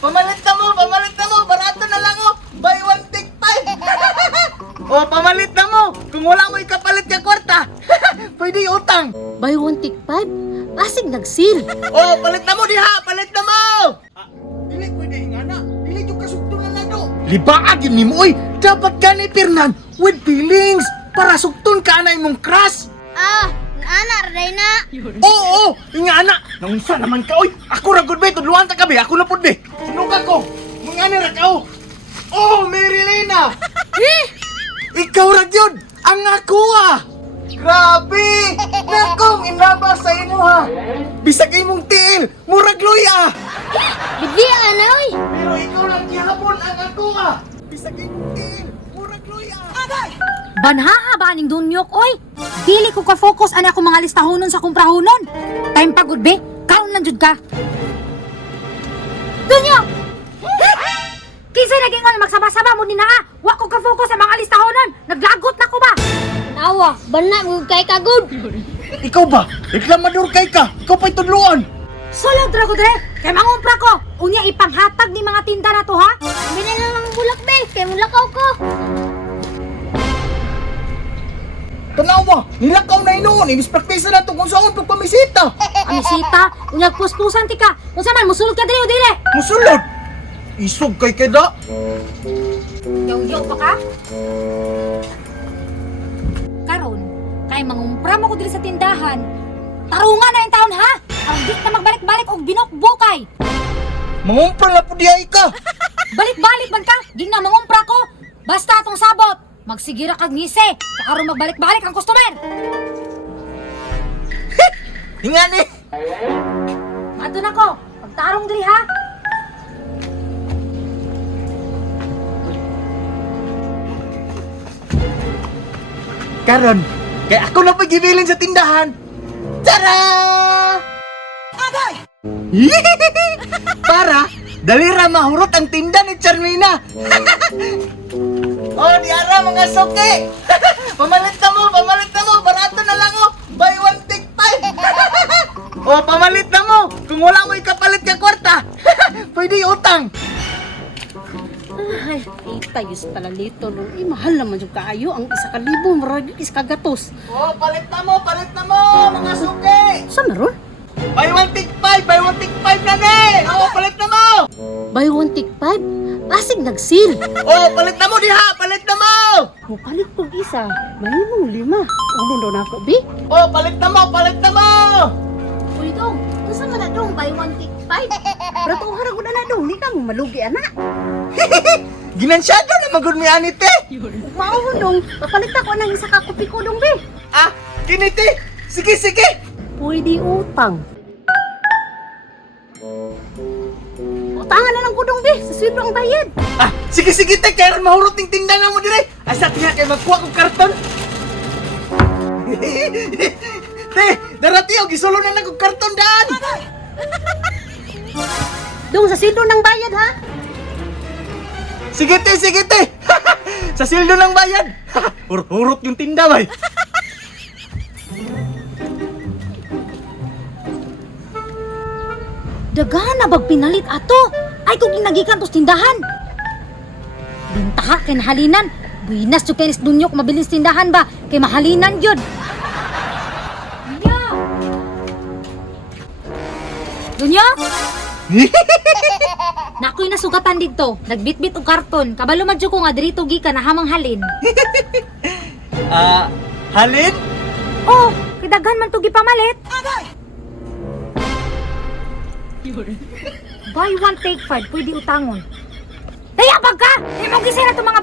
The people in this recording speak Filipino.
Pamalit na mo, barato na lang oh. Buy one take five. Oh, pamalit na mo. Kung wala mo ikapalit ka kwarta, pwede utang. Buy one take five? Asig nag-seal. Oh, palit na mo diha, palit na mo. Dili pwede ingana, dili yung kasugtong na lado. Libaag yun ni mo, oy. Dapat ka ni Fernan with feelings para sugton ka na imong crush. Ah, ana, Reyna. Oo, ingana. Naunsa naman ka, oy. Ako ra gud be, tudluan ta ka be. Ako na pud be. Sinuga ko. Mungani ra ka, oh. Oh, Marilena. Ikaw ra gyud ang ako ah. Grabe! Nakong inaba sa imo ha! Bisag imong tiil! Murag luya! Bigli ana, oy. Pero ikaw lang gihapon ang ako ha! Bisag imong tiil! Murag luya! Banhaa ba aning dunyok, oy? Dili ko ka-focus ana akong mga listahonon sa kumprahonon. Time pagod be, kaon lang jud ka. Dunyok! Kinsa naging on magsaba-saba mo ni naa? Wa ko ka-focus sa mga listahonon. Naglagot na ko ba? Nawa, bana mo kay kagud. Ikaw ba? Reklamador kay ka! Ikaw pa'y tudluan! Sulod ra ko dre, kay mangumpra ko. Unya ipanghatag ni mga tinda na to ha? Binala lang bulak be, kay mulakaw ko. Tanaw ba? Nilakaw na inoon! Ibis praktisa na ito kung saan pagpamisita! Amisita, unya puspusan ti ka. Unsa man musulod ka diri o dili? Musulod! Isog kay kada! Yaw-yaw pa ka? Karon, kay mangumpra mo ko diri sa tindahan. Tarungan na yung taon ha? Ang di na magbalik-balik og binokbokay. Mangumpra na po diay ka! Balik-balik man ka, di na mangumpra ko. Basta atong sabot, magsigira kag ngise. Karon magbalik-balik ang customer. Ingani! Mato na ko, pagtarong diri ha. Karon, kay ako na pag-ibilin sa tindahan. Tara! Agay! Para, dalira mahurot ang tinda ni Charmina. Oh, diara mga suki. Pamalit na mo, barato na lang oh. Buy one take five. Oh, pamalit na mo. Kung wala mo ikapalit ka kwarta, pwede utang. Ay, itayos pala lito. Mahal naman yung kaayo. Ang 1,000, marag is kagatos. Oh, palit na mo, mga suki. Saan meron? Buy one take five na ne. Oh, palit na mo. Buy one take five? Asig nag-seal. Oh, palit na mo diha, palit na mo. Mupalit kong isa. Mahimong 5. Ulo daw na ako, bi. Oh, palit na mo. Uy dong, unsa man na dong buy one take five? Pero itong harag ko na dong. Hindi ka mo malugi, anak. Ginansyado na magud mi anite. Maahon dong. Papalit ako ng isa ka kopi ko dong, bi. Ah, kiniti. Sige. Pwede utang. Utangan na lang ko dong, bi. Sa sweldo ang bayad. Ah, sige te, kaya mahurot ng tinda na mo dire. Asa tiha kay magkuha kong karton. Te, darati og gisulo na nagog karton daan. Dong, sa sweldo ng bayad, ha? Sige te. Sa sildo ng bayad. Hurot yung tinda bay. Dagana bag pinalit ato. Ay kung ginagikan tos tindahan. Bintaha kay nahalinan. Buinas jud kay dunyok mabilis tindahan ba kay mahalinan jud. Dunyok? Nakoy nasugatan dito. Nagbitbit og karton. Kabalo man jud ko nga diri tugi ka nahamang halin. Ah, halin? Oh, kay daghan man tugi pamalit. Buy one take five, pwede utangon. Daya pagka! Imong gisira itong mga